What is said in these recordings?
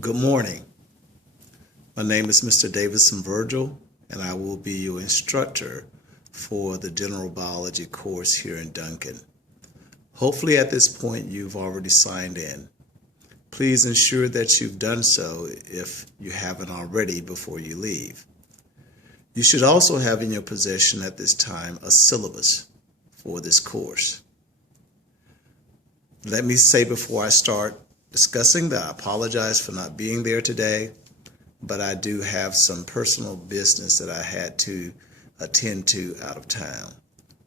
Good morning. My name is Mr. Davison Virgil, and I will be your instructor for the General Biology course here in Duncan. Hopefully at this point you've already signed in. Please ensure that you've done so if you haven't already before you leave. You should also have in your possession at this time a syllabus for this course. Let me say before I start discussing that I apologize for not being there today, but I do have some personal business that I had to attend to out of town,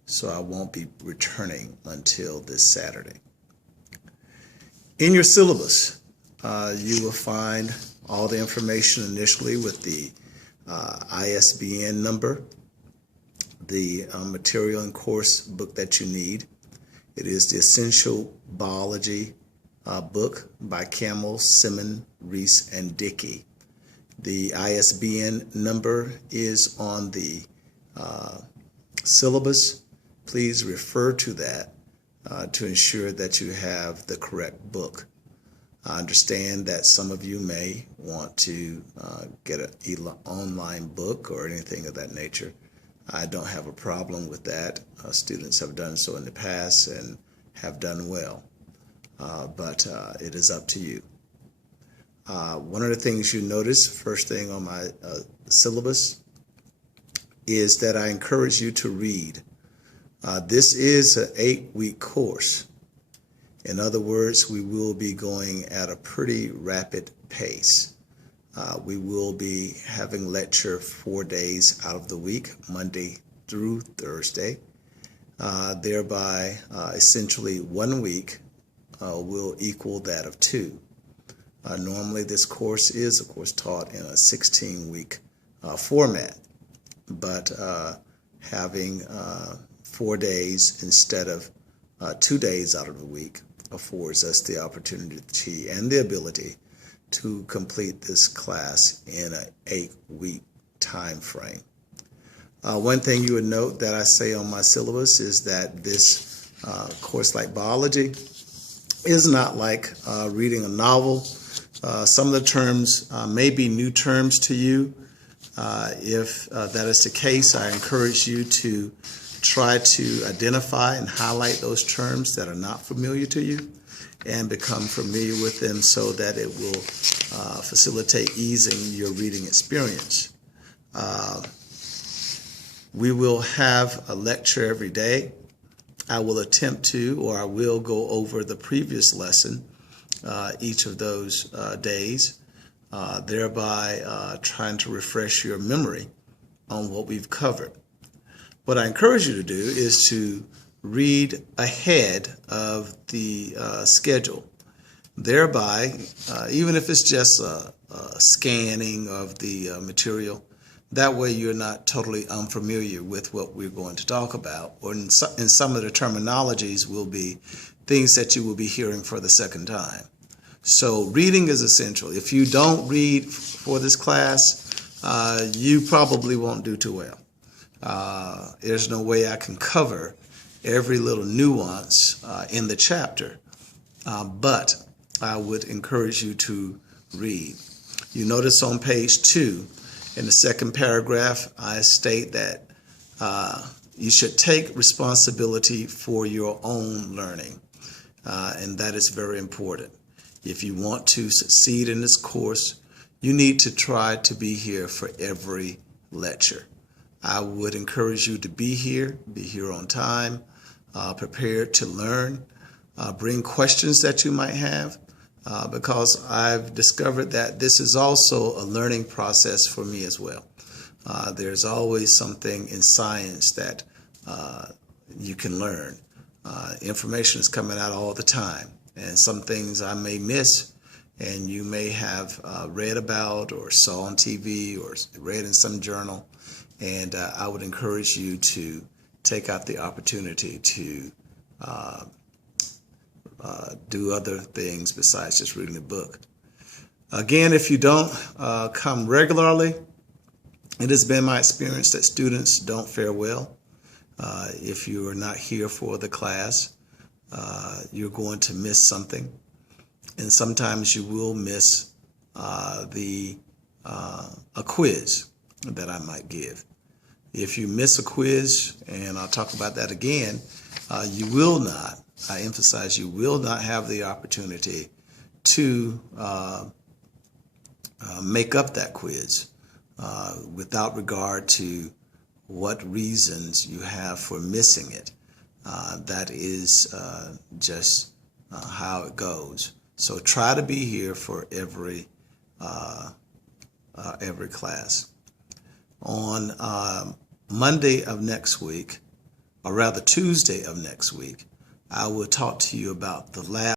so I won't be returning until this Saturday. In your syllabus, you will find all the information initially with the ISBN number, the material and course book that you need. It is the Essential Biology book by Campbell, Simon, Reese, and Dickey. The ISBN number is on the syllabus. Please refer to that to ensure that you have the correct book. I understand that some of you may want to get an online book or anything of that nature. I don't have a problem with that. Students have done so in the past and have done well. But it is up to you. One of the things you notice, first thing on my syllabus, is that I encourage you to read. This is an 8-week course. In other words, we will be going at a pretty rapid pace. We will be having lecture 4 days out of the week, Monday through Thursday. Thereby, essentially 1 week will equal that of 2. Normally this course is, of course, taught in a 16-week format, but having 4 days instead of 2 days out of the week affords us the opportunity and the ability to complete this class in an 8-week time frame. One thing you would note that I say on my syllabus is that this course, like biology, is not like reading a novel. Some of the terms may be new terms to you. If that is the case, I encourage you to try to identify and highlight those terms that are not familiar to you and become familiar with them so that it will facilitate easing your reading experience. We will have a lecture every day. I will attempt to, or I will go over the previous lesson each of those days, thereby trying to refresh your memory on what we've covered. What I encourage you to do is to read ahead of the schedule. Thereby, even if it's just a scanning of the material, that way you're not totally unfamiliar with what we're going to talk about, or in some of the terminologies will be things that you will be hearing for the second time. So reading is essential. If you don't read for this class, you probably won't do too well. There's no way I can cover every little nuance in the chapter, but I would encourage you to read. You notice on page 2, in the second paragraph, I state that you should take responsibility for your own learning, and that is very important. If you want to succeed in this course, you need to try to be here for every lecture. I would encourage you to be here on time, prepared to learn, bring questions that you might have, because I've discovered that this is also a learning process for me as well. There's always something in science that you can learn. Information is coming out all the time, and some things I may miss and you may have read about or saw on TV or read in some journal, and I would encourage you to take out the opportunity to do other things besides just reading the book. Again, if you don't come regularly, it has been my experience that students don't fare well. If you are not here for the class, you're going to miss something. And sometimes you will miss a quiz that I might give. If you miss a quiz, and I'll talk about that again, you will not, I emphasize, you will not have the opportunity to make up that quiz without regard to what reasons you have for missing it. That is just how it goes. So try to be here for every class. On Monday of next week, or rather Tuesday of next week, I will talk to you about the lab